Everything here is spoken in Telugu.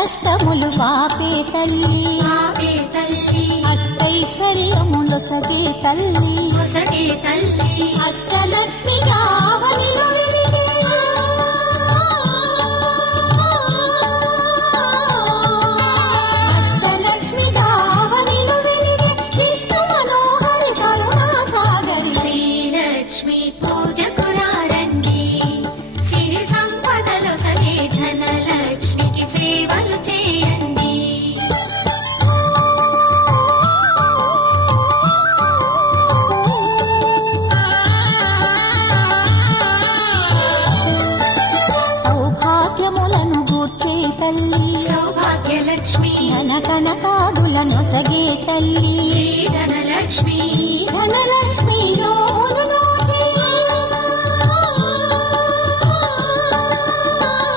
కష్టములు పాపే తల్లి అష్టైశ్వర్యములొసగే తల్లి అష్టలక్ష్మిగా అవనిలో వెలిగే అష్టలక్ష్మిగా అవనిలో వెలిగే విష్ణు మనోహరి కరుణా సాగరి శ్రీలక్ష్మి పూజకు రండి సిరి సంపదలొసగే ధనలక్ష్మికి సేవలు చేయండి. సౌభాగ్యములను గూర్చే తల్లి సౌభాగ్యలక్ష్మి ధన కనకాదులను సగే తల్లి శ్రీ ధనలక్ష్మి ధనలక్ష్మి